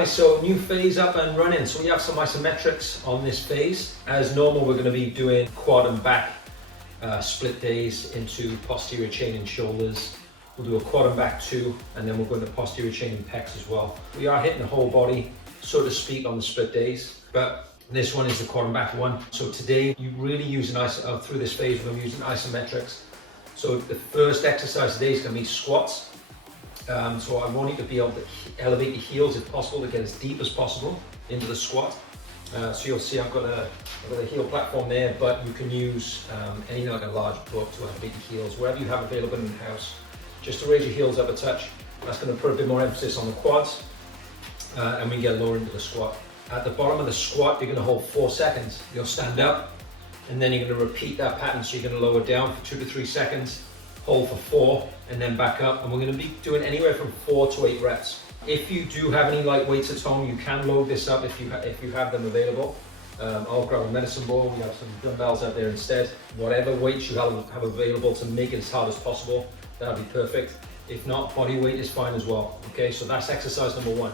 guys, so new phase up and running. So we have some isometrics on this phase. As normal, we're going to be doing quad and back split days into posterior chain and shoulders. We'll do a quad and back 2, and then we'll go into posterior chain and pecs as well. We are hitting the whole body, so to speak, on the split days, but this one is the quad and back 1. So today, you really use through this phase, we're using isometrics. So the first exercise today is going to be squats. So I want you to be able to elevate your heels if possible, to get as deep as possible into the squat. So you'll see I've got a heel platform there, but you can use anything like a large book to elevate your heels, wherever you have available in the house. Just to raise your heels up a touch. That's going to put a bit more emphasis on the quads, and we can get lower into the squat. At the bottom of the squat, you're going to hold 4 seconds. You'll stand up, and then you're going to repeat that pattern. So you're going to lower down for 2 to 3 seconds, hold for 4, and then back up. And we're going to be doing anywhere from 4 to 8 reps. If you do have any light weights at home, you can load this up if you have them available. I'll grab a medicine ball. We have some dumbbells out there instead. Whatever weights you have available to make it as hard as possible, that'll be perfect. If not, body weight is fine as well. Okay, so that's exercise number 1.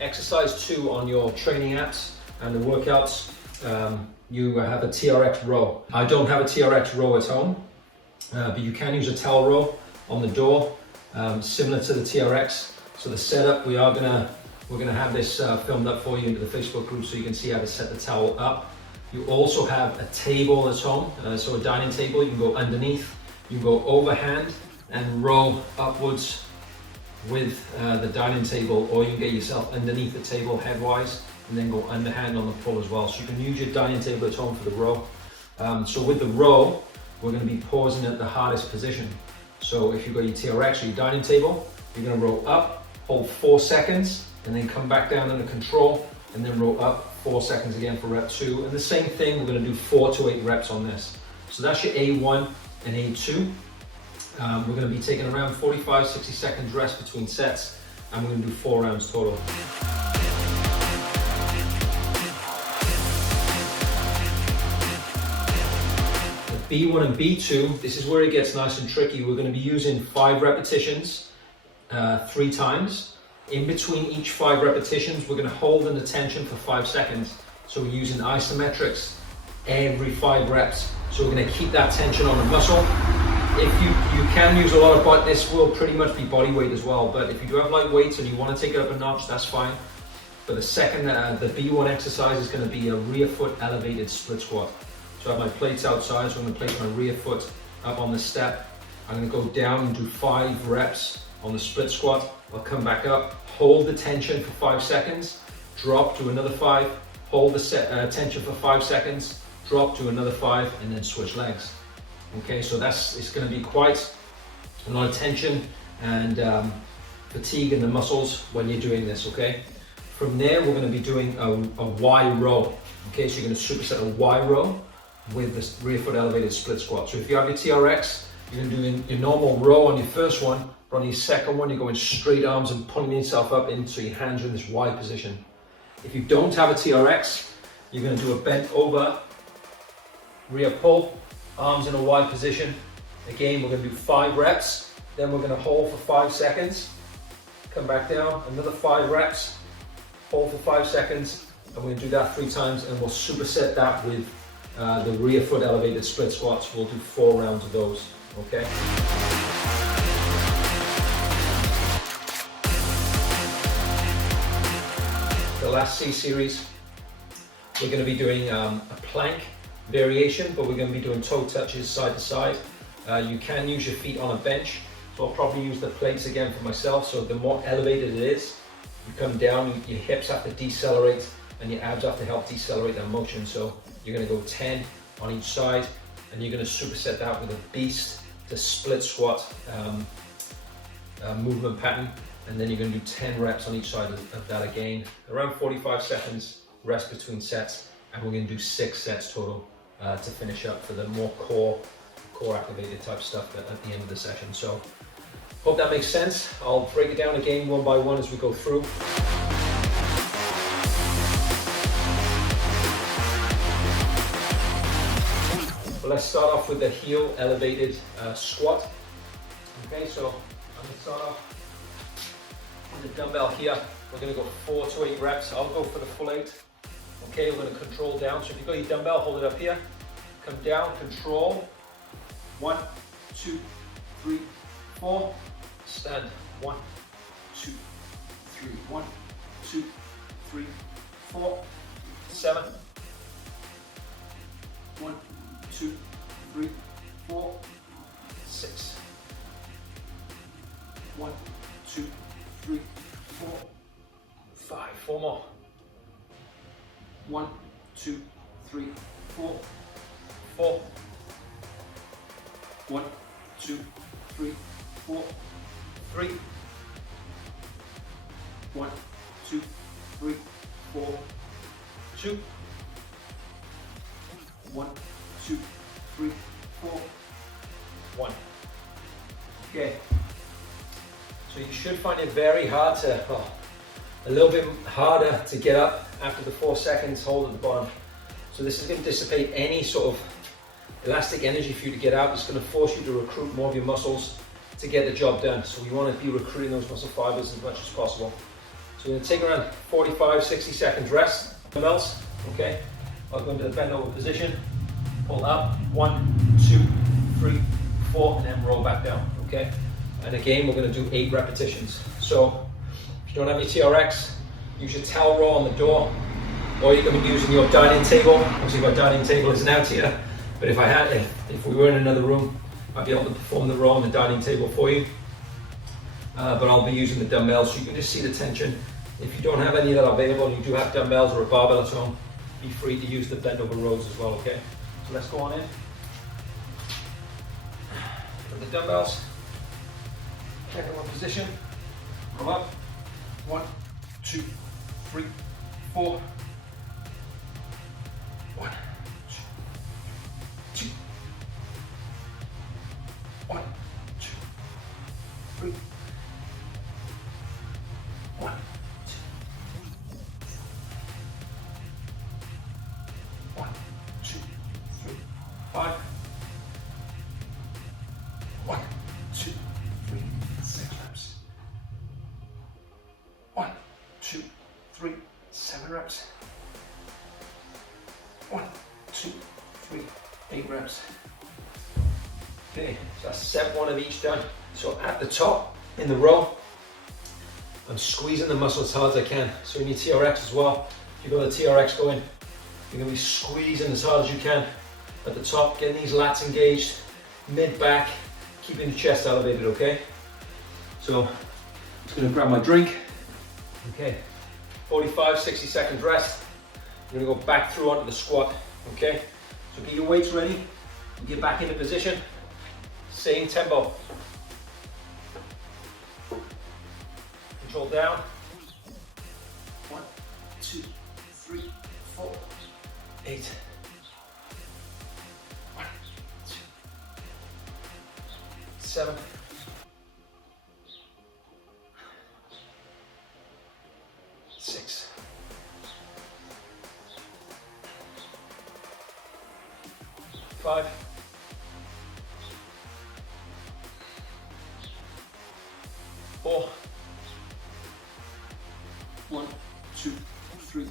Exercise 2 on your training apps and the workouts, you have a TRX row. I don't have a TRX row at home, but you can use a towel row on the door, similar to the TRX. So the setup, we're gonna have this filmed up for you into the Facebook group so you can see how to set the towel up. You also have a table at home, so a dining table. You can go underneath, you can go overhand and row upwards with the dining table, or you can get yourself underneath the table headwise and then go underhand on the pull as well. So you can use your dining table at home for the row. So with the row, we're going to be pausing at the hardest position. So if you've got your TRX or your dining table, you're going to row up, hold 4 seconds, and then come back down under control, and then row up 4 seconds again for rep 2. And the same thing, we're going to do 4 to 8 reps on this. So that's your A1 and A2. We're going to be taking around 45-60 seconds rest between sets, and we're going to do 4 rounds total. The B1 and B2, this is where it gets nice and tricky. We're going to be using 5 repetitions 3 times. In between each 5 repetitions, we're going to hold an attention for 5 seconds. So we're using isometrics every 5 reps. So we're going to keep that tension on the muscle. If you can use a lot of body, this will pretty much be body weight as well, but if you do have light weights and you want to take it up a notch, that's fine. But the second, the B1 exercise is going to be a rear foot elevated split squat. So I have my plates outside, so I'm going to place my rear foot up on the step. I'm going to go down and do 5 reps on the split squat. I'll come back up, hold the tension for 5 seconds, drop to another 5, hold the tension for 5 seconds, drop to another 5, and then switch legs. Okay, so it's going to be quite a lot of tension and fatigue in the muscles when you're doing this, okay? From there, we're going to be doing a Y row. Okay, so you're going to superset a Y row with this rear foot elevated split squat. So if you have your TRX, you're going to do your normal row on your first one, but on your second one, you're going straight arms and pulling yourself up in, so your hands are in this Y position. If you don't have a TRX, you're going to do a bent over rear pull, arms in a wide position. Again, we're going to do 5 reps, then we're going to hold for 5 seconds, come back down, another 5 reps, hold for 5 seconds, and we're going to do that 3 times, and we'll superset that with the rear foot elevated split squats. We'll do 4 rounds of those, okay? The last C series, we're going to be doing a plank variation, but we're going to be doing toe touches side to side. You can use your feet on a bench, so I'll probably use the plates again for myself. So the more elevated it is, you come down, your hips have to decelerate and your abs have to help decelerate that motion. So you're going to go 10 on each side, and you're going to superset that with a beast to split squat movement pattern, and then you're going to do 10 reps on each side of that again, around 45 seconds rest between sets, and we're going to do 6 sets total to finish up for the more core activated type stuff at the end of the session. So hope that makes sense. I'll break it down again one by one as we go through. Well, let's start off with the heel elevated squat. Okay, so I'm going to start off with the dumbbell here. We're going to go 4 to 8 reps. I'll go for the full 8. Okay, we're going to control down. So if you've got your dumbbell, hold it up here. Come down, control. 1, 2, 3, 4. Stand. 1, 2, 3. 1, 2, 3, 4. 7. 1, 2, 3, 4. 6. 1, 2, 3, 4. 5. 4 more. 1, 2, 3, 4. 4. 1, 2, 3, 4. 3. 1, 2, 3, 4. 2. 1, 2, 3, 4. 1. Okay. So you should find it very hard to, a little bit harder to get up after the 4 seconds hold at the bottom. So this is going to dissipate any sort of elastic energy for you to get out. It's going to force you to recruit more of your muscles to get the job done. So we want to be recruiting those muscle fibers as much as possible. So we're going to take around 45, 60 seconds rest. Dumbbells, okay? I'll go into the bend over position, pull up, 1, 2, 3, 4, and then roll back down, okay? And again, we're going to do 8 repetitions. So if you don't have your TRX, use your towel roll on the door, or you can be using your dining table. Obviously my dining table isn't out here, but if we were in another room, I'd be able to perform the row on the dining table for you. But I'll be using the dumbbells so you can just see the tension. If you don't have any that are available and you do have dumbbells or a barbell at home, be free to use the bend over rows as well, okay? So let's go on in. Put the dumbbells, check them on position, come up, 1, 2, 3, 4. 1, 2, 1, 2, 3. 1, 2. 1, 2, 3, 5. 1, 2, 3, 6 reps. 1, 2, 3, 7 reps. 1, 2, 3, 8 reps. Okay, so that's set 1 of each done. So at the top in the row, I'm squeezing the muscle as hard as I can. So in your TRX as well, if you've got the TRX going, you're going to be squeezing as hard as you can at the top, getting these lats engaged, mid-back, keeping the chest elevated, okay? So I'm just going to grab my drink. Okay, 45, 60 seconds rest. We're going to go back through onto the squat, okay? So get your weights ready and get back into position. Same tempo. Control down. 1, 2, 3, 4, 8. 1, 2, 7. 6. 5. 4. 1, 2, 3,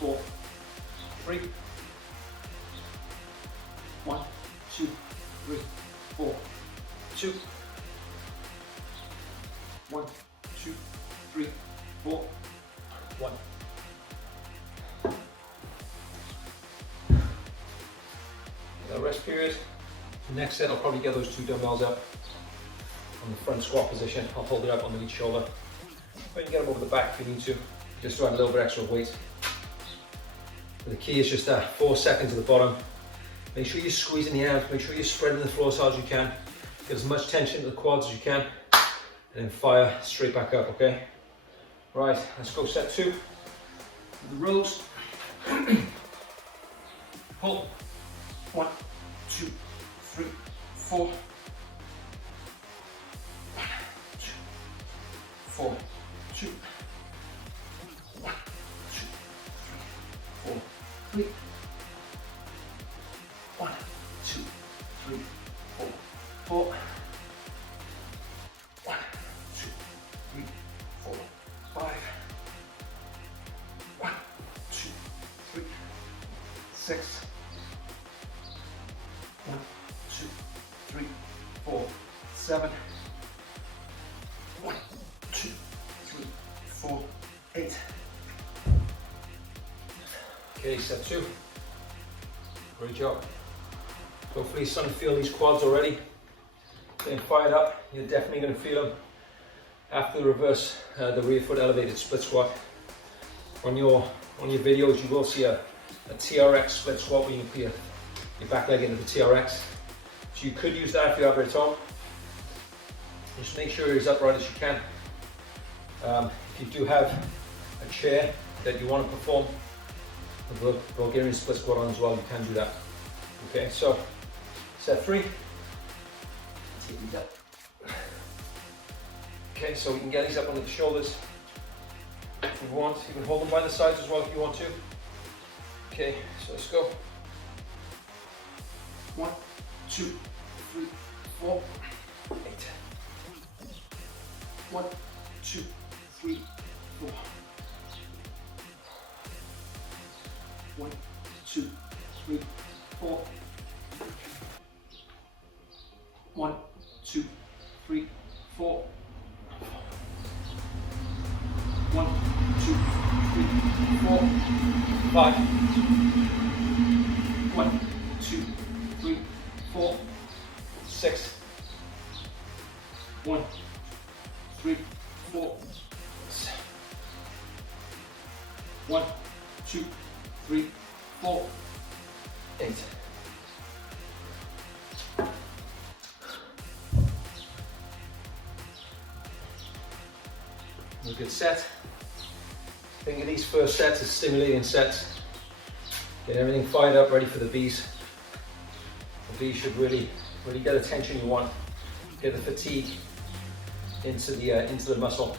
4. 3. 1, 2, 3, 4. 2. 1, 2, 3, 4. 1. The rest period. Next set, I'll probably get those 2 dumbbells up on the front squat position. I'll hold it up on each shoulder. Or you can get them over the back if you need to, just to add a little bit extra weight. But the key is just 4 seconds at the bottom. Make sure you're squeezing the abs, make sure you're spreading the floor as hard as you can. Get as much tension to the quads as you can, and then fire straight back up, okay? Right, let's go set 2. The rows. Pull. 1, 2, 3, 4. 1, 2, 4, 2. 1, 2, 3, 4, 3. 1, 2, 3, 4, 4. 1, 2, 3, 4, 5. 7. 1, 2, 3, 4, 8. Okay, set 2. Great job. Hopefully you're starting to feel these quads already. Getting fired up. You're definitely going to feel them after the reverse, the rear foot elevated split squat. On your videos, you will see a TRX split squat where you can put your back leg into the TRX. So you could use that if you have it at home. Just make sure you're as upright as you can. If you do have a chair that you want to perform a Bulgarian split squat on as well, you can do that. Okay, so set 3. Let's get these up. Okay, so we can get these up under the shoulders if you want. You can hold them by the sides as well if you want to. Okay, so let's go. 1, 2, 3, 4, 8. 1, 2, 3, 4. 1, 2, 3, 4. 1, 2, 3, 4. 1, 2, 3, 4, 5. 1, 2, 3, 4, 6. 1, 3, 4. 1, 2, 3, 4, 8. A good set. Think of these first sets as stimulating sets. Get everything fired up, ready for the B's. The B's should really get the tension you want. Get the fatigue into the muscle.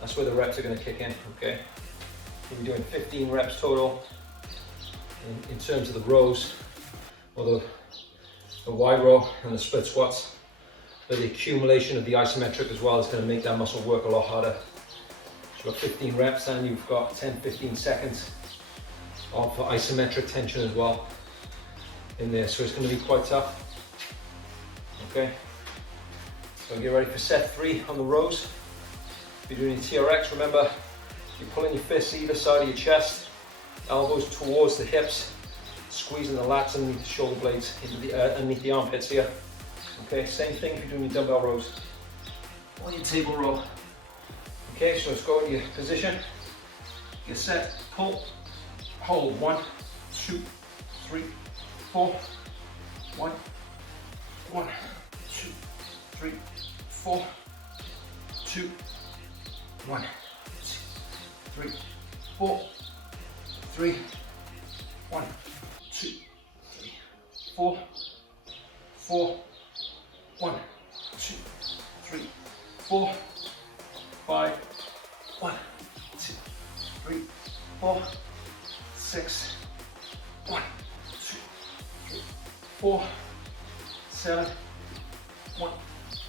That's where the reps are going to kick in. Okay. We'll be doing 15 reps total. In terms of the rows, or the Y row and the split squats. But the accumulation of the isometric as well is going to make that muscle work a lot harder. So you've got 15 reps and you've got 10-15 seconds of isometric tension as well in there. So it's going to be quite tough. Okay. So get ready for set 3 on the rows. If you're doing TRX, remember you're pulling your fists either side of your chest, elbows towards the hips, squeezing the lats underneath the shoulder blades, underneath the armpits here. Okay, same thing if you're doing your dumbbell rows or your table row. Okay, so let's go to your position. Get set, pull, hold. 1, 2, 3, 4. 1, 1, 2, 3, 4. 2, 1, 2, 3, 4. 3, 1, 2, 3, 4. 4. 1, 2, 3, 4, 5, 1, 2, 3, 4, 6, 1, 2, 3, 4, 7, 1,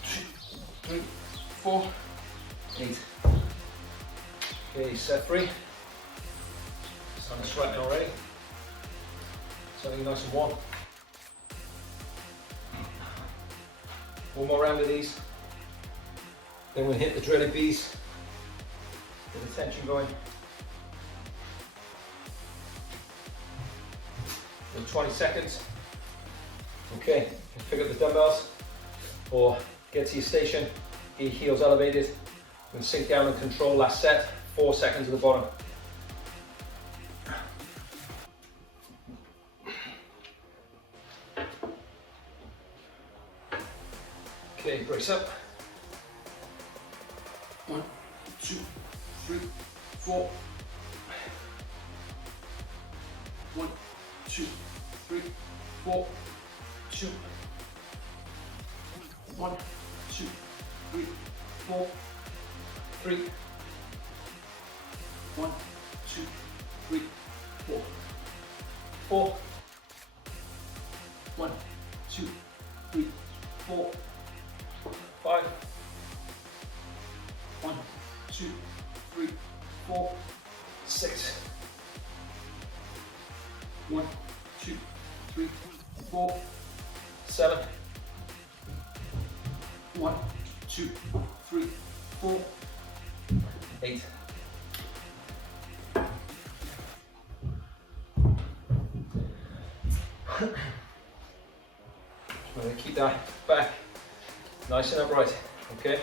2, 3, 4, 8. Okay, set 3. Starting to sweat already. Something nice and warm. One more round of these, then we'll hit the dreaded B's, get the tension going. In 20 seconds. Okay, pick up the dumbbells or get to your station, get your heels elevated, and sink down and control. Last set, 4 seconds at the bottom. Okay, brace up. 1, 2, 3, 4. 1, 2, 3, 4. 2. 1, 2, 3, 4. 3. 1, 2, 3, 4. 4. 1, 2, 3, 4. 5. 1, 2, 3, 4, 6. 1, 2, 3, 4, 7. 2, 3, 4, 8. We're going to keep that back nice and upright, okay?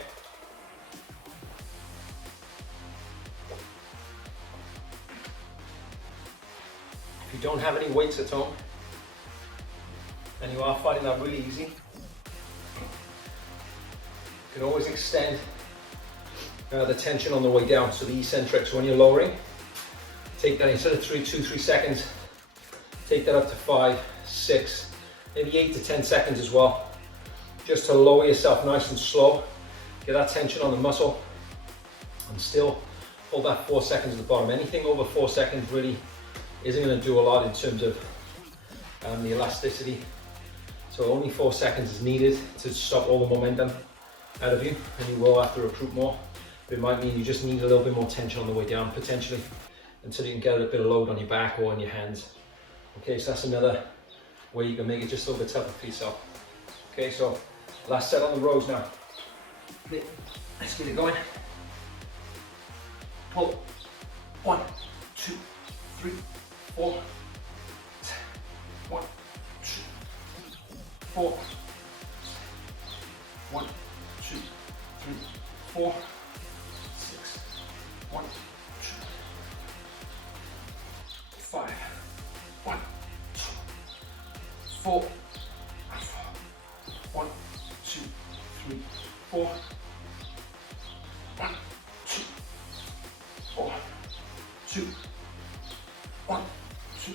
If you don't have any weights at home, and you are finding that really easy, you can always extend the tension on the way down. So the eccentrics, when you're lowering, take that instead of 2, 3 seconds, take that up to 5, 6, maybe 8 to 10 seconds as well, just to lower yourself nice and slow, get that tension on the muscle, and still hold that 4 seconds at the bottom. Anything over 4 seconds really isn't going to do a lot in terms of the elasticity. So only 4 seconds is needed to stop all the momentum out of you, and you will have to recruit more. But it might mean you just need a little bit more tension on the way down, potentially, until you can get a bit of load on your back or on your hands. Okay, so that's another way you can make it just a little bit tougher for yourself. Okay, so last set on the rows now. Let's get it going. Pull. 1, 2, 3, 4. 1, 2, 4. 1, 2, 3, 4. 6. 1, 2, 5. 1, 2, 4. 1, 2, 3, 4. 1, 2, 4. 2. 1, 2,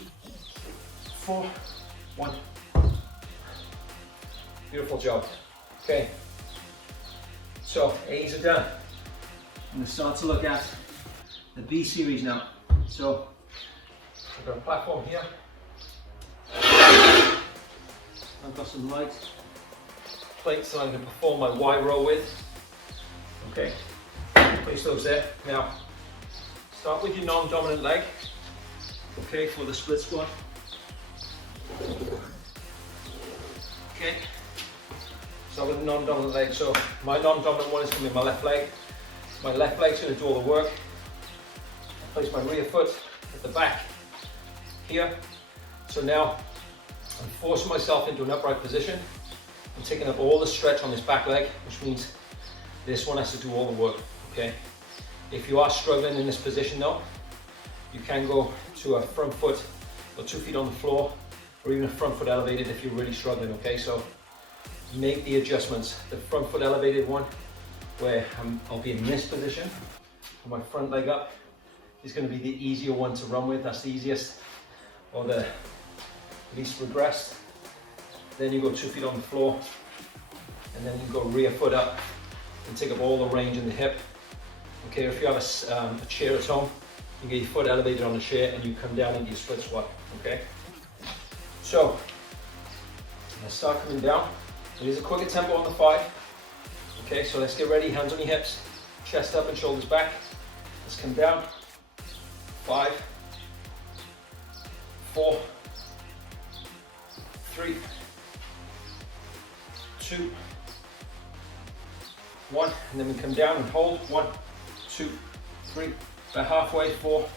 4. 1. Beautiful job. Okay. So A's are done. I'm going to start to look at the B series now. So I've got a platform here. I've got some light plates that I'm going to perform my Y row with. Okay, place those there. Now, start with your non-dominant leg. Okay, for the split squat. Okay, start with the non-dominant leg. So my non-dominant one is going to be my left leg. My left leg's going to do all the work. I place my rear foot at the back here. So now I'm forcing myself into an upright position. I'm taking up all the stretch on this back leg, which means this one has to do all the work, okay? If you are struggling in this position though, you can go to a front foot or 2 feet on the floor, or even a front foot elevated if you're really struggling, okay? So make the adjustments. The front foot elevated one, where I'll be in this position, with my front leg up, is going to be the easier one to run with. That's the easiest, or the least regressed. Then you go 2 feet on the floor, and then you go rear foot up and take up all the range in the hip. Okay, if you have a chair at home, you get your foot elevated on the chair and you come down into your split squat. Okay, so I'm gonna start coming down. It is a quicker tempo on the 5. Okay, so let's get ready. Hands on your hips, chest up and shoulders back. Let's come down. 5, 4, 3, 2, 1, and then we come down and hold. 1, 2, 3, about halfway. 4,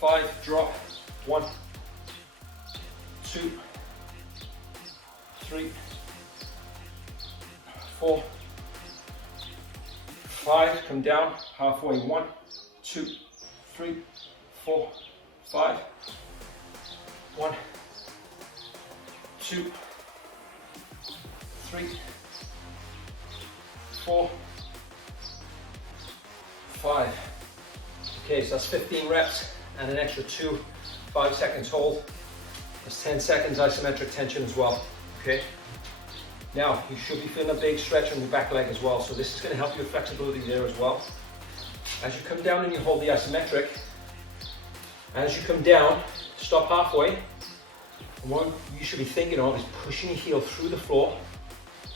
5, drop. 1, 2, 3, 4, 5, come down halfway. 1, 2, 3, 4, 5. 1, 2, 3, 4, 5. Okay, so that's 15 reps and an extra 2 5-second hold. That's 10 seconds isometric tension as well. Okay. Now you should be feeling a big stretch on your back leg as well. So this is going to help your flexibility there as well. As you come down and you hold the isometric, as you come down, stop halfway. And what you should be thinking of is pushing your heel through the floor,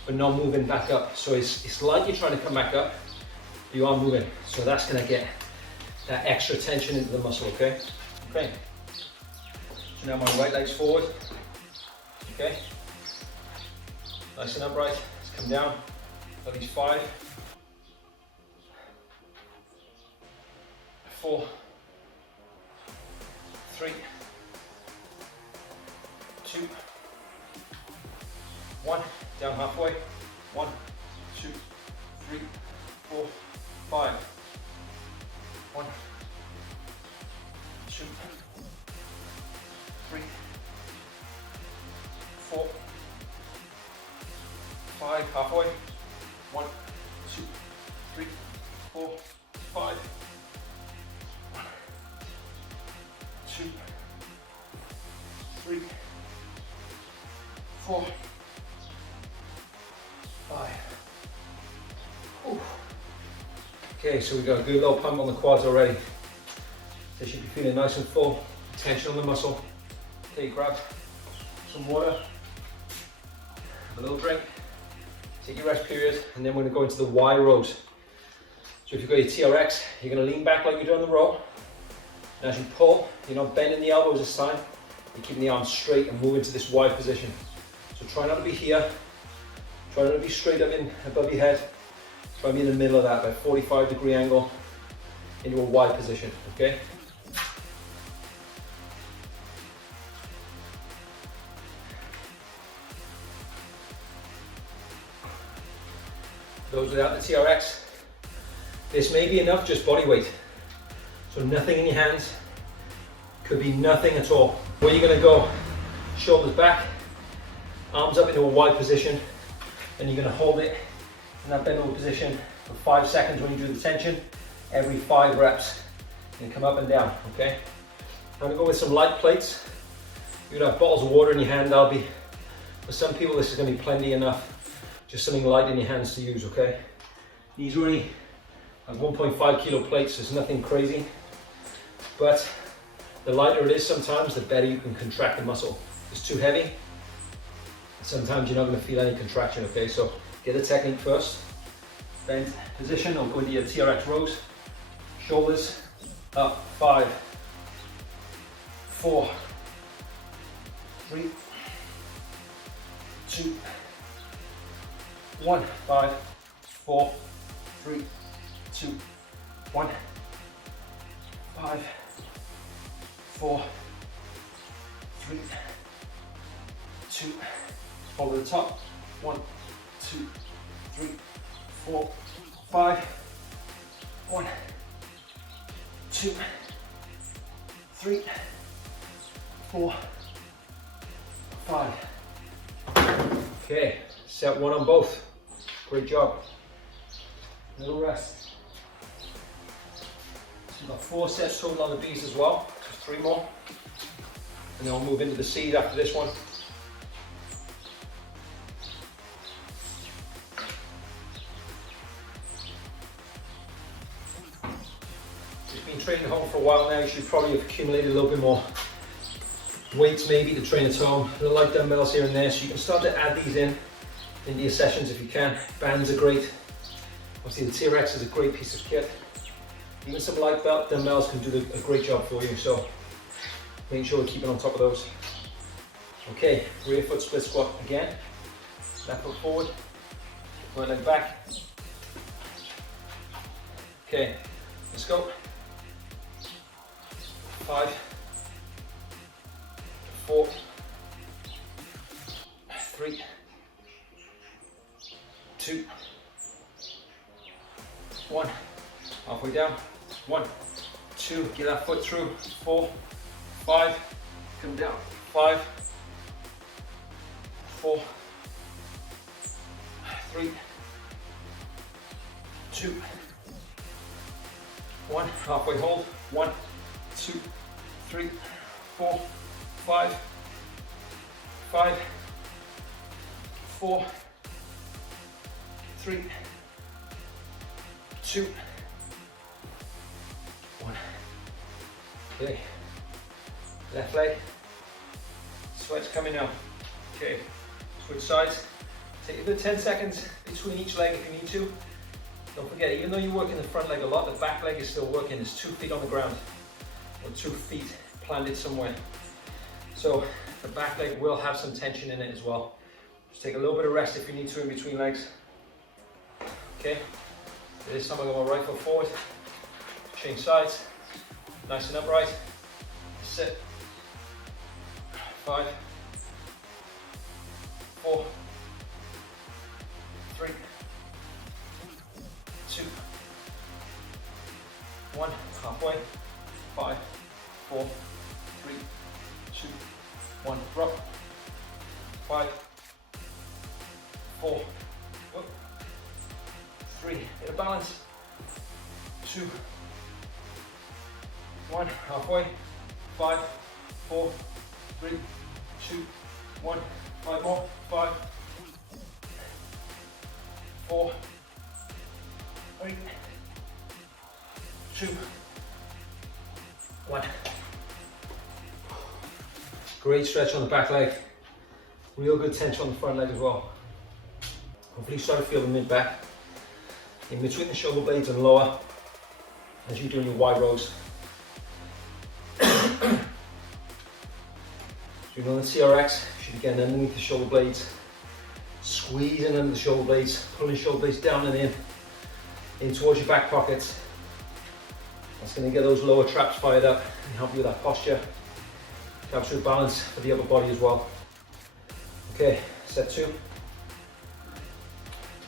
but not moving back up. So it's like you're trying to come back up, but you are moving. So that's going to get that extra tension into the muscle, okay? Okay. So now my right leg's forward. Okay. Nice and upright. Let's come down. At least 5, 4, 3, 2, 1. Down halfway. 1, 2, 3, 4, 5. 1, 2, 3, 4, 5. Halfway. 1, 2, 3, 4, 5. 1, 2, 3, 4, 5. Whew. Okay, so we've got a good little pump on the quads already. They should be feeling nice and full. Tension on the muscle. Okay, grab some water, have a little drink, take your rest period, and then we're going to go into the Y rows. So if you've got your TRX, you're going to lean back like you do on the row. And as you pull, you're not bending the elbows this time. You're keeping the arms straight and move into this Y position. So try not to be here. Try not to be straight up in above your head. Try to be in the middle of that, about 45-degree angle into a Y position, okay? Those without the TRX, this may be enough, just body weight. So nothing in your hands, could be nothing at all. Where you're gonna go, shoulders back, arms up into a Y position, and you're gonna hold it in that bend over position for 5 seconds when you do the tension, every 5 reps, and come up and down, okay? I'm gonna go with some light plates. You could have bottles of water in your hand, that'll be, for some people this is gonna be plenty enough. Just something light in your hands to use, okay? These are only 1.5 kilo plates, so it's nothing crazy. But the lighter it is sometimes, the better you can contract the muscle. If it's too heavy, sometimes you're not going to feel any contraction, okay? So get the technique first. Bend position, I'll go into your TRX rows. Shoulders up, 5, 4, 3, 2, 1, 5, 4, 3, 2, 1, 5, 4, 3, 2, hold at the top, 1, 2, 3, 4, 5, 1, 2, 3, 4, 5. Okay, set 1 on both. Great job. Little rest. So we've got 4 sets total on the B's as well. Just 3 more. And then we'll move into the C's after this one. If you've been training at home for a while now, you should probably have accumulated a little bit more weights maybe to train at home. Little light dumbbells here and there, so you can start to add these in into your sessions if you can. Bands are great. Obviously the TRX is a great piece of kit. Even some light belt dumbbells can do a great job for you, so make sure we're keeping on top of those. Okay, rear foot split squat again. Left foot forward, right leg back. Okay, let's go. 5, 4, 3, 2, 1, halfway down, 1, 2, get that foot through, 4, 5, come down, 5, 4, 3, 2, 1, halfway hold, 1, 2, 3, 4, 5, 5, 4, 3, 2, 1. Okay, left leg, sweat's coming now. Okay, switch sides. Take about 10 seconds between each leg if you need to. Don't forget, even though you're working the front leg a lot, the back leg is still working. There's 2 feet on the ground, or 2 feet planted somewhere. So the back leg will have some tension in it as well. Just take a little bit of rest if you need to in between legs. Okay, this time I go my right foot forward, change sides, nice and upright. Sit. 5, 4, 3, 2, 1. Halfway. 5, 4, 3, 2, 1. Drop. 5, 4, 3. Hit a balance. 2, 1. Halfway. 5, 4, 3, 2, 1. 5 more. 5, 4, 3, 2, 1. Great stretch on the back leg. Real good tension on the front leg as well. Hopefully you start to feel the mid back in between the shoulder blades and lower as you're doing your wide rows. So you know the TRX, you should be getting underneath the shoulder blades, squeezing under the shoulder blades, pulling shoulder blades down and in towards your back pockets. That's going to get those lower traps fired up and help you with that posture. Helps with balance for the upper body as well. Okay, set 2.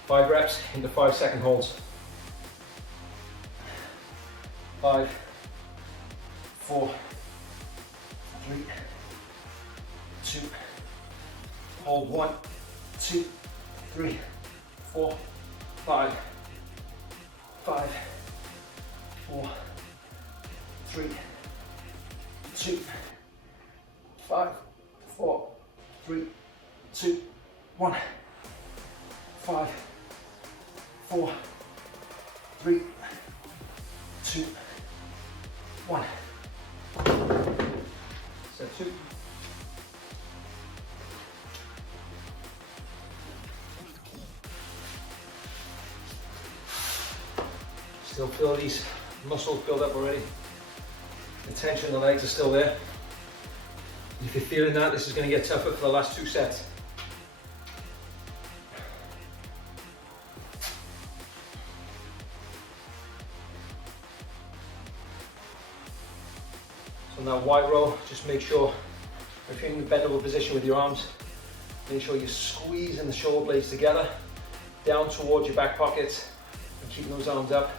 5 reps into 5-second holds. 5, 4, 3, 2, hold 1, 2, 3, 4, 5, 5, 4, 3, 2, 5, 4, 3, 2, 1, 5, 4, 3, 2, 1. Set 2. Still feel these muscles build up already. The tension in the legs are still there. If you're feeling that, this is going to get tougher for the last 2 sets. So in that wide row, just make sure if you're in a bendable position with your arms, make sure you're squeezing the shoulder blades together, down towards your back pockets, and keeping those arms up.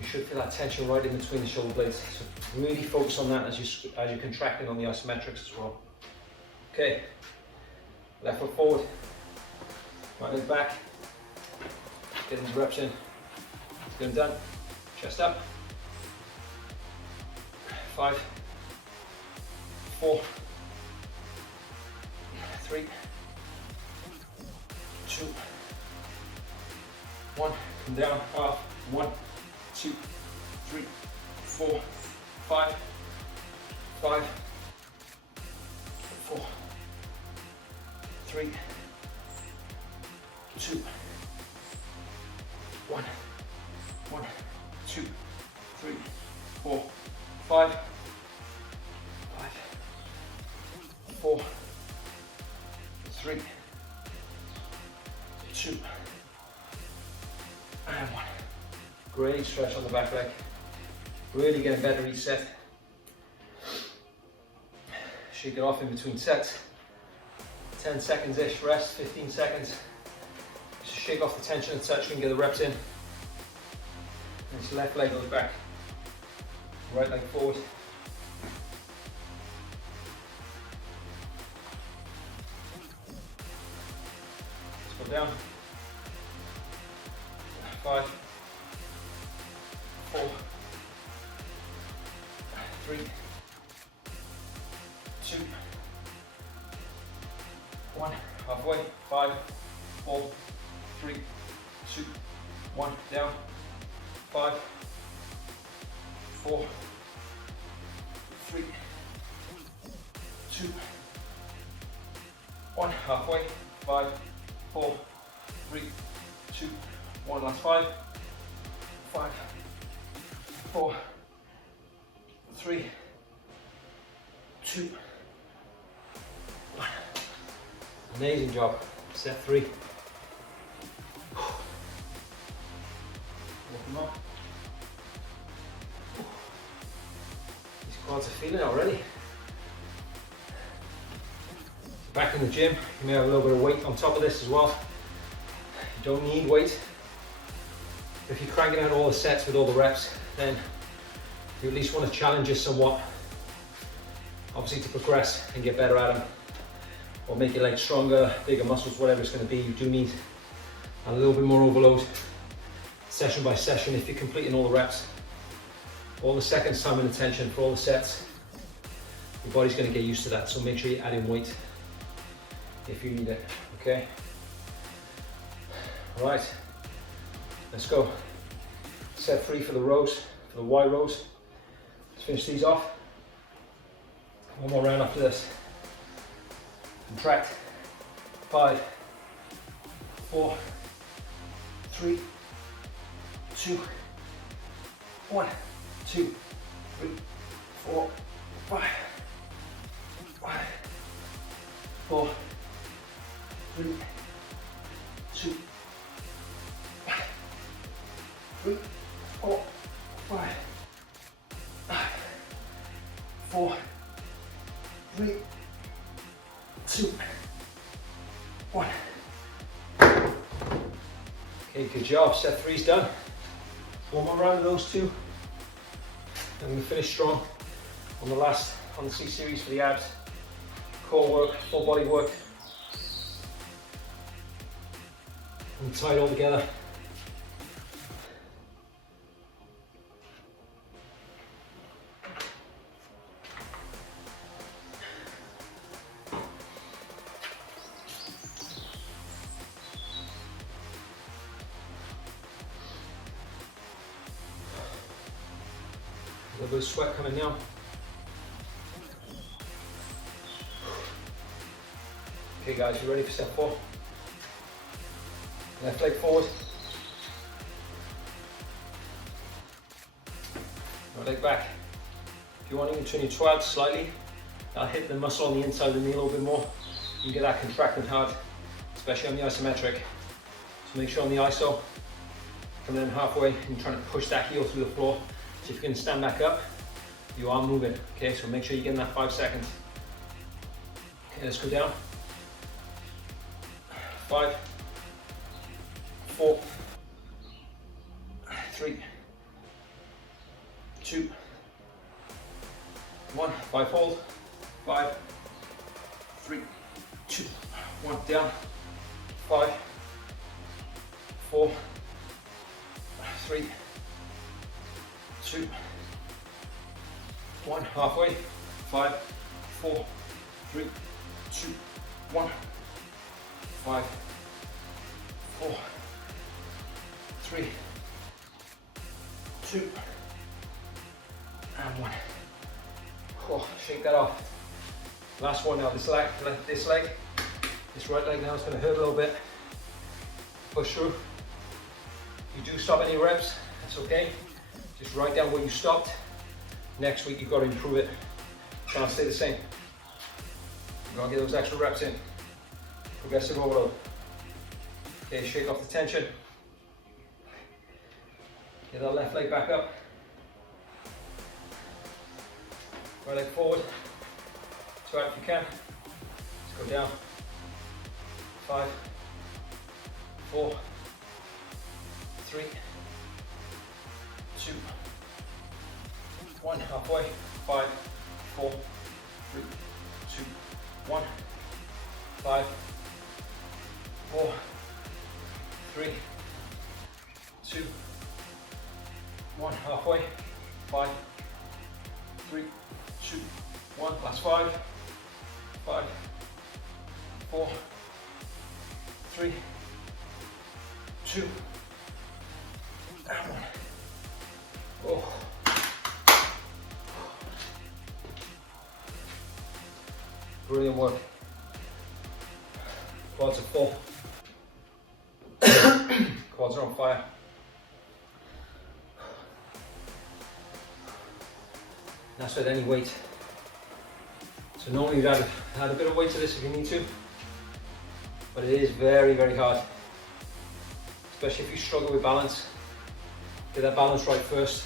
You should feel that tension right in between the shoulder blades. So really focus on that as you're contracting on the isometrics as well. Okay, left foot forward, right leg back, get these reps in. Let's get them done. Chest up. 5, 4, 3, 2, 1. Come down, half. 1, 2, 3, 4, 5, 5, 4, 3, 2, 1, 1, 2, 3, 4, 5, 5, 4, 3, 2, and 1. Great stretch on the back leg. Really getting better each set. Shake it off in between sets. 10 seconds-ish rest, 15 seconds. Just shake off the tension and touch and get the reps in. And this left leg goes back. Right leg forward. Let's go down. 5, 4, 3, 2, 1. Halfway. 5, 4, 3, 2, 1. Down. 5, 4, 3, 2, 1. Halfway. 5, 4, 3, 2, 1. Last 5, 5, 4, 3, 2, 1. Amazing job. Set 3. Walk them up. How's it feeling already? Back in the gym, you may have a little bit of weight on top of this as well. You don't need weight. If you're cranking out all the sets with all the reps, then you at least want to challenge it somewhat. Obviously to progress and get better at them, or make your legs stronger, bigger muscles, whatever it's going to be, you do need a little bit more overload, session by session, if you're completing all the reps. All the seconds, time and attention for all the sets, your body's going to get used to that, so make sure you add in weight if you need it, okay? All right, let's go. Set 3 for the rows, for the Y rows. Let's finish these off. One more round after this. Contract. 5, 4, 3, 2, 1, 2, 3, 4, 5, 4, 3, 2, 3, 4, 5, 4, 3, 2, 1. Okay, good job. Set 3's done. One more round of those two. I'm going to finish strong on the C series for the abs. Core work, full body work. And tie it all together. A little bit of sweat coming down. Okay guys, you ready for set 4? Left leg forward. Right leg back. If you want to even turn your quads slightly, that'll hit the muscle on the inside of the knee a little bit more. You can get that contracting hard, especially on the isometric. So make sure on the iso, coming in halfway and trying to push that heel through the floor. So if you can stand back up, you are moving. Okay, so make sure you get in that 5 seconds. Okay, let's go down. 5, 4, 3, 2, 1. 5 hold. 5, 3, 2, 1. Down. 5, 4, 3, 2, 1. Halfway. 5, 4, 3, 2, 1. 5, 4, 3, 2, and 1. Oh, shake that off. Last one now. This right leg now is going to hurt a little bit. Push through. If you do stop any reps, that's okay. Just write down where you stopped. Next week you've got to improve it. Try and stay the same. You've got to get those extra reps in. Progressive overload. Okay, shake off the tension. Get that left leg back up. Right leg forward. Try it if you can. Let's go down. 5, 4, 3, 2, 1. Halfway. 5, 4, 3, 2, 1. 5, 4, 3, 2, 1. Halfway. 5, 3, 2, 1. Last 5, 5, 4, 3, 2, and 1. Oh. Brilliant work. Quads are full. Quads are on fire. That's with any weight. So normally you'd add a bit of weight to this if you need to, but it is very, very hard. Especially if you struggle with balance. Get that balance right first.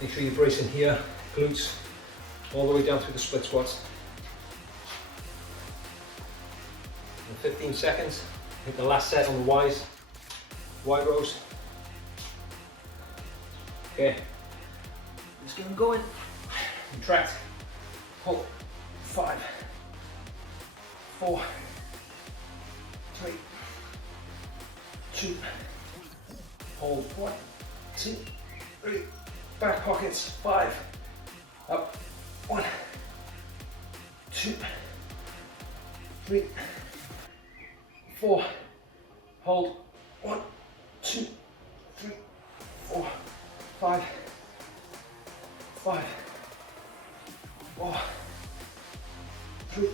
Make sure you're bracing here, glutes, all the way down through the split squats. In 15 seconds, hit the last set on the wide rows. Okay, just get them going. Contract, hold, 5, 4, 3, 2, hold, 1, 2, 3, back pockets, 5, up, 1, 2, 3, 4, hold, 1, 2, 3, 4, 5, 4, 3,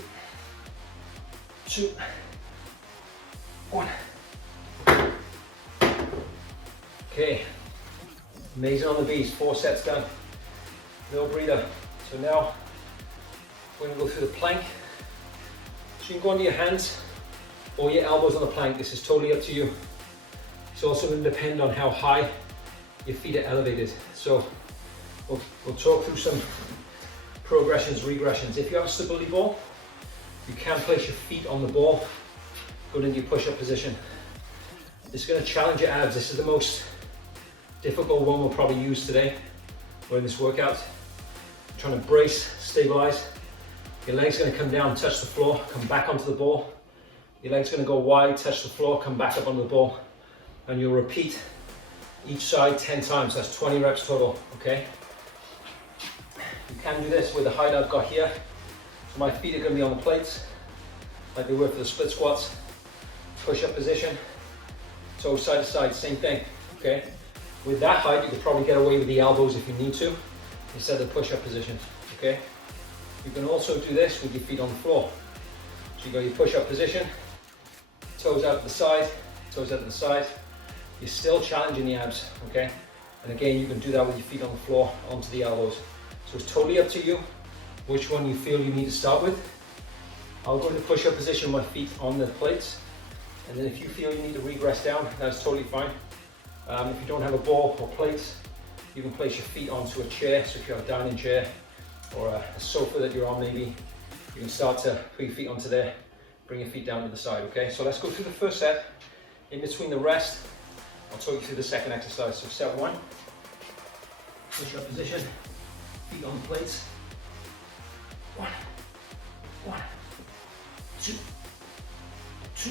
2, 1. Okay, amazing on the beast, 4 sets done, no breather. So now we're going to go through the plank. So you can go onto your hands or your elbows on the plank, this is totally up to you. It's also going to depend on how high your feet are elevated. So we'll talk through some progressions, regressions. If you have a stability ball, you can place your feet on the ball, go into your push-up position. This is going to challenge your abs. This is the most difficult one we'll probably use today or in this workout. You're trying to brace, stabilize. Your leg's going to come down, touch the floor, come back onto the ball. Your leg's going to go wide, touch the floor, come back up onto the ball. And you'll repeat each side 10 times. That's 20 reps total, okay? You can do this with the height I've got here. So my feet are going to be on the plates, like they were for the split squats. Push-up position, toes side to side, same thing, okay? With that height, you could probably get away with the elbows if you need to, instead of the push-up position, okay? You can also do this with your feet on the floor. So you got your push-up position, toes out to the side, toes out to the side. You're still challenging the abs, okay? And again, you can do that with your feet on the floor, onto the elbows. So it's totally up to you which one you feel you need to start with. I'll go into push-up position, my feet on the plates. And then if you feel you need to regress down, that's totally fine. If you don't have a ball or plates, you can place your feet onto a chair. So if you have a dining chair or a sofa that you're on maybe, you can start to put your feet onto there, bring your feet down to the side, okay? So let's go through the first set. In between the rest, I'll talk you through the second exercise. So set 1, push-up position, feet on the plates. 1, 2, 2,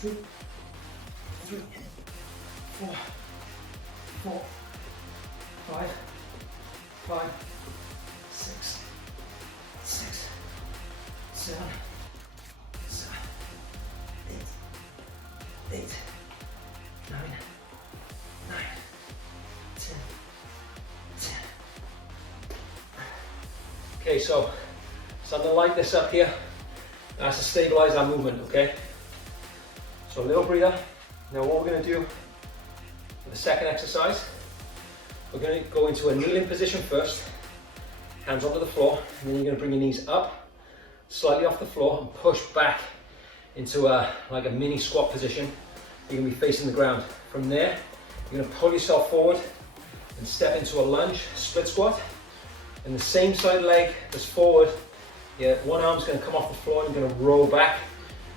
3, 4, 5, 6, 7, 8, 9, 10. Okay, so I'm going to light this up here. That's to stabilize our movement, okay? So a little breather. Now what we're going to do for the second exercise, we're going to go into a kneeling position first, hands onto the floor, and then you're going to bring your knees up, slightly off the floor, and push back into like a mini squat position. You're going to be facing the ground. From there, you're going to pull yourself forward and step into a lunge, split squat. And the same side leg that's forward, one arm's going to come off the floor and you're going to roll back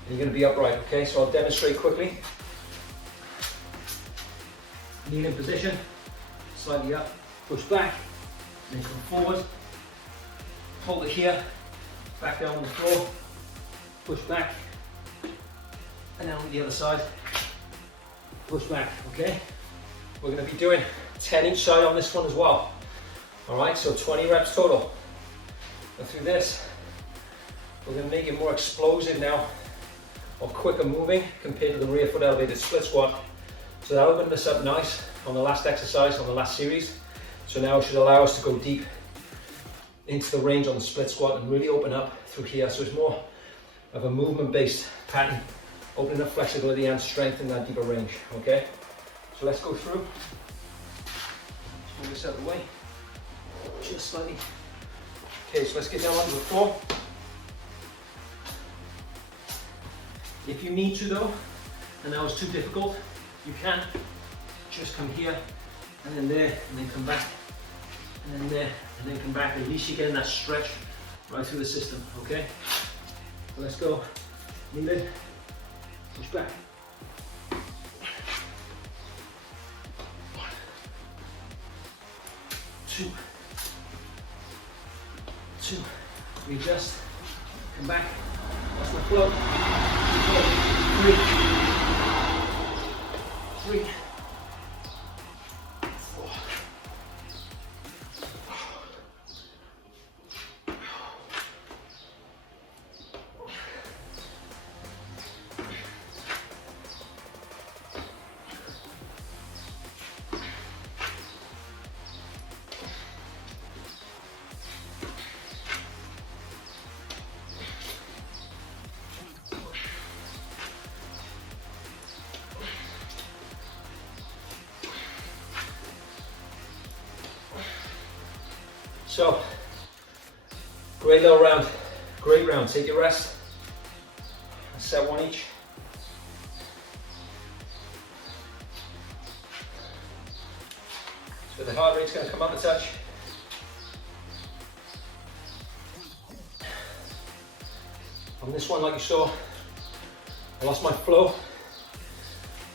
and you're going to be upright, okay? So I'll demonstrate quickly. Kneeling position, slightly up, push back, then come forward, hold it here, back down on the floor, push back, and then on the other side, push back, okay? We're going to be doing 10 each side on this one as well. All right, so 20 reps total. Go through this. We're going to make it more explosive now, or quicker moving compared to the rear foot elevated split squat. So that opened us up nice on the last exercise, on the last series. So now it should allow us to go deep into the range on the split squat and really open up through here. So it's more of a movement-based pattern, opening up flexibility and strength in that deeper range, okay? So let's go through. Let's move this out of the way. Just slightly. Okay, so let's get down onto the floor. If you need to though, and that was too difficult, you can just come here and then there and then come back and then there, and then come back. At least you're getting that stretch right through the system, okay? So let's go. Knee in, push back. 1, 2, 2, readjust, come back, watch my flow, 4, 3, 3, 4. So, great little round, great round. Take your rest. Set one each. So the heart rate's going to come up a touch. On this one, like you saw, I lost my flow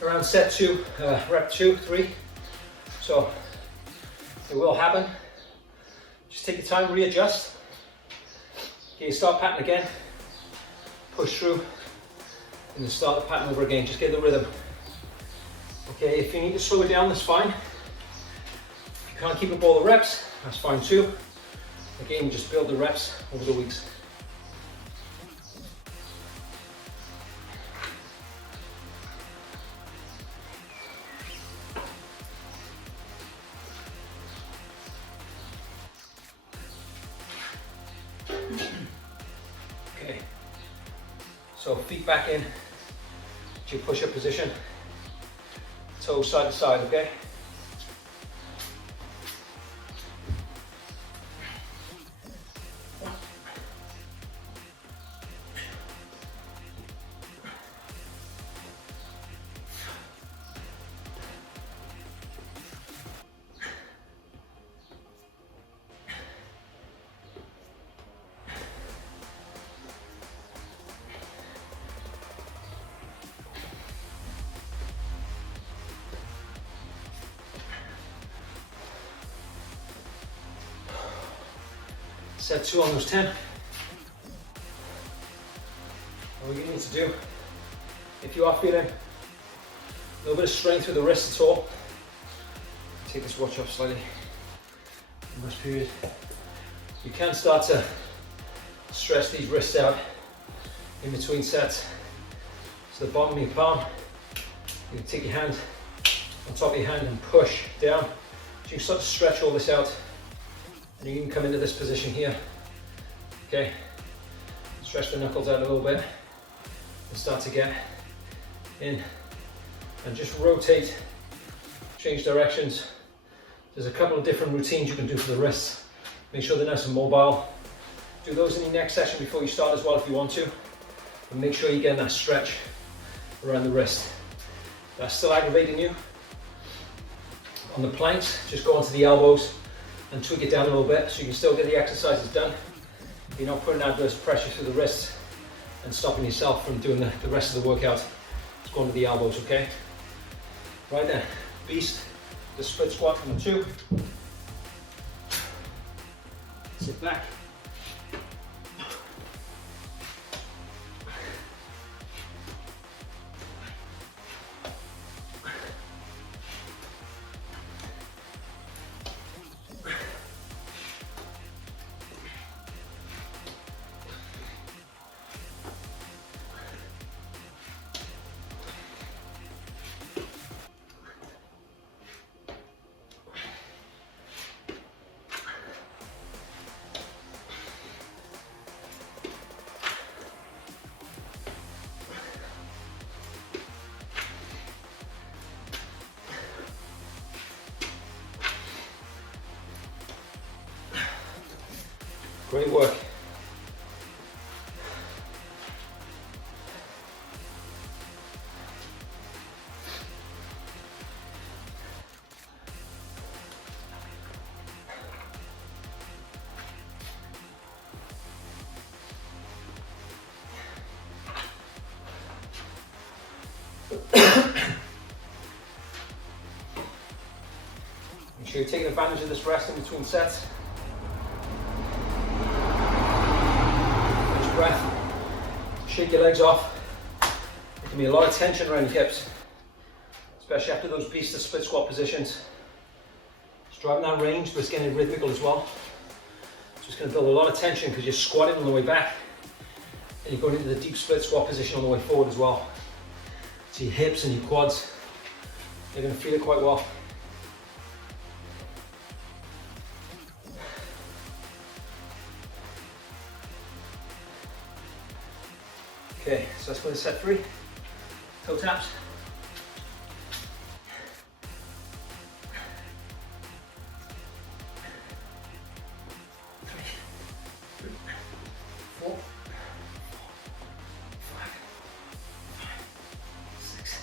around set 2, rep 2, 3. So it will happen. Just take your time, readjust. Okay, start pattern again. Push through, and then start the pattern over again. Just get the rhythm. Okay, if you need to slow it down, that's fine. If you can't keep up all the reps, that's fine too. Again, just build the reps over the weeks. Okay, so feet back in to your push-up position, toes side to side, okay? Set 2 on those 10. All you need to do, if you are feeling a little bit of strength with the wrists at all, take this watch off slightly in this period. You can start to stretch these wrists out in between sets. So the bottom of your palm, you can take your hand on top of your hand and push down. So you can start to stretch all this out. And you can come into this position here, okay? Stretch the knuckles out a little bit and start to get in and just rotate, change directions. There's a couple of different routines you can do for the wrists. Make sure they're nice and mobile. Do those in your next session before you start as well if you want to. And make sure you're getting that stretch around the wrist. If that's still aggravating you, on the planks, just go onto the elbows and tweak it down a little bit so you can still get the exercises done. You're not putting adverse pressure through the wrists and stopping yourself from doing the rest of the workout. Just go into the elbows, okay? Right then, beast, the split squat from the 2. Sit back. Great work. sure you're taking advantage of this rest in between sets. Catch your breath. Shake your legs off. There can be a lot of tension around your hips, especially after those beast of split squat positions. It's driving that range, but it's getting rhythmical as well. So it's going to build a lot of tension because you're squatting on the way back, and you're going into the deep split squat position on the way forward as well. So your hips and your quads, they're going to feel it quite well. Okay, so let's go to set 3. Toe taps. 3, 4, 5, 6.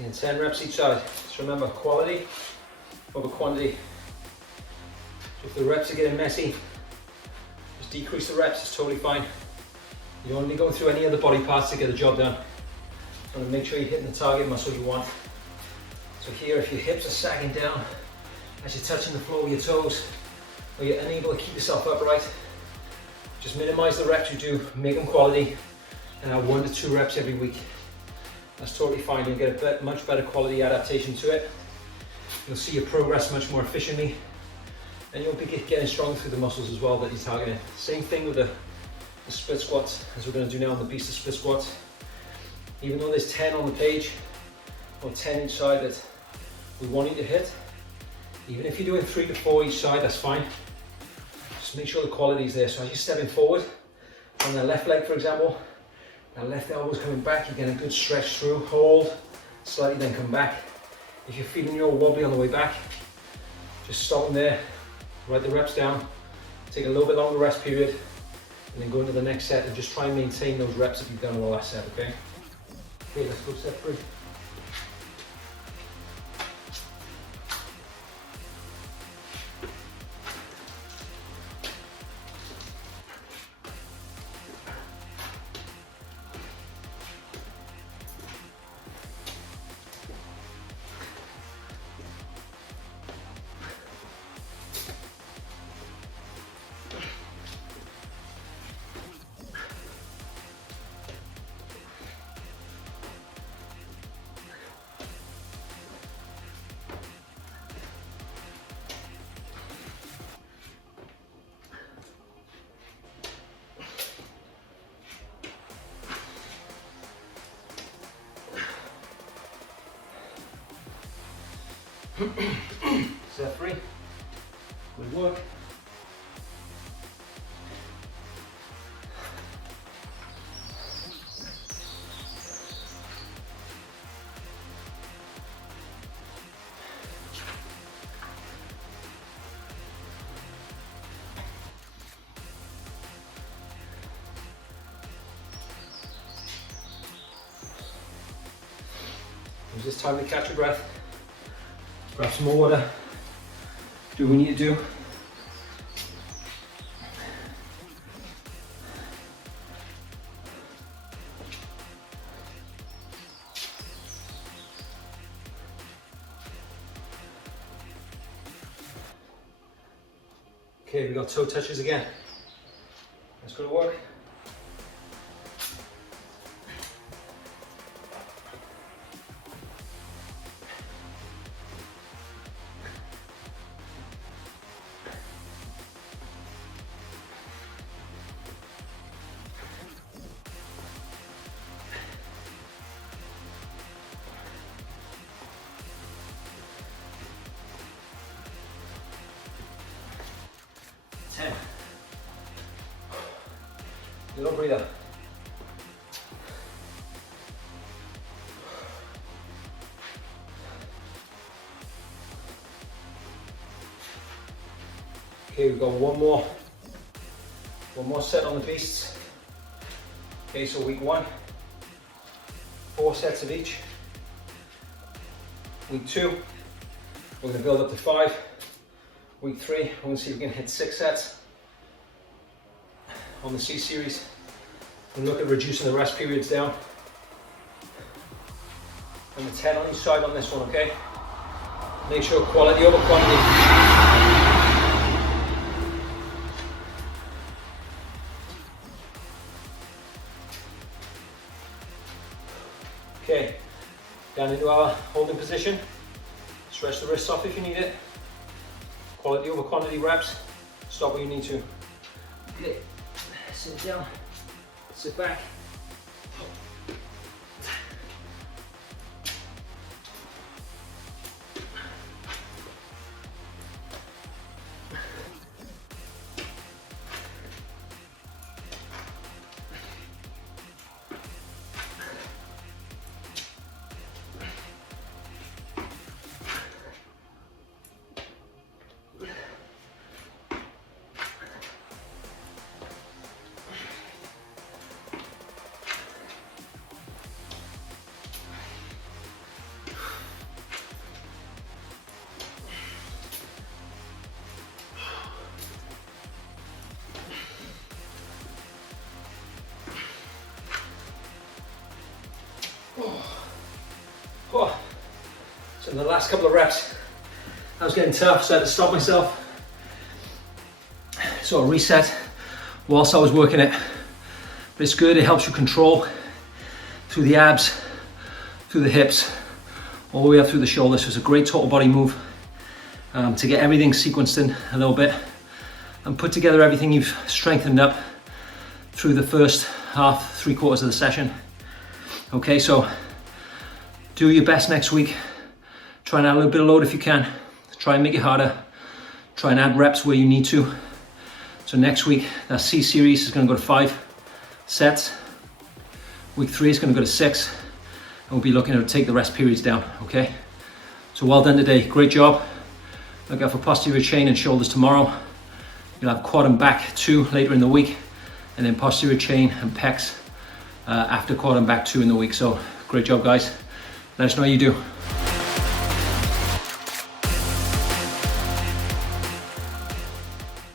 And 10 reps each side. Just remember, quality over quantity. So if the reps are getting messy, just decrease the reps, it's totally fine. You don't need to go through any other body parts to get the job done. So make sure you're hitting the target muscle you want. So here, if your hips are sagging down as you're touching the floor with your toes, or you're unable to keep yourself upright, just minimize the reps you do, make them quality, and add 1 to 2 reps every week. That's totally fine. You'll get a much better quality adaptation to it. You'll see your progress much more efficiently, and you'll be getting stronger through the muscles as well that you're targeting. Same thing with the split squats, as we're going to do now on the beast of split squats. Even though there's 10 on the page, or 10 each side that we want you to hit, even if you're doing 3 to 4 each side, that's fine. Just make sure the quality is there. So as you're stepping forward, on the left leg for example, that left elbow's coming back, you're getting a good stretch through, hold, slightly then come back. If you're feeling you're wobbly on the way back, just stop them there, write the reps down, take a little bit longer rest period, and then go into the next set and just try and maintain those reps that you've done in the last set, okay? Okay, let's go set 3. Set 3. Good work. Use this time to catch your breath. Grab some more water. Do what we need to do. Okay, we got toe touches again. Let's go to work. Little breather. Okay, we've got one more set on the beasts. Okay, so week 1, 4 sets of each. Week 2, we're going to build up to 5. Week 3, we're going to see if we can hit 6 sets on the C series. And look at reducing the rest periods down. And the 10 on each side on this one, okay? Make sure quality over quantity. Okay, down into our holding position. Stretch the wrists off if you need it. Quality over quantity reps. Stop when you need to. Okay, sit down, sit back. Oh. So in the last couple of reps, I was getting tough, so I had to stop myself. Sort of reset whilst I was working it. But it's good, it helps you control through the abs, through the hips, all the way up through the shoulders. So it's a great total body move to get everything sequenced in a little bit and put together everything you've strengthened up through the first half, 3/4 of the session. Okay, so do your best next week. Try and add a little bit of load if you can. Try and make it harder. Try and add reps where you need to. So next week, that C series is going to go to 5 sets. Week 3 is going to go to 6. And we'll be looking to take the rest periods down, okay? So well done today, great job. Look out for posterior chain and shoulders tomorrow. You'll have quad and back 2 later in the week. And then posterior chain and pecs after quad and back 2 in the week. So great job, guys. Let us know how you do.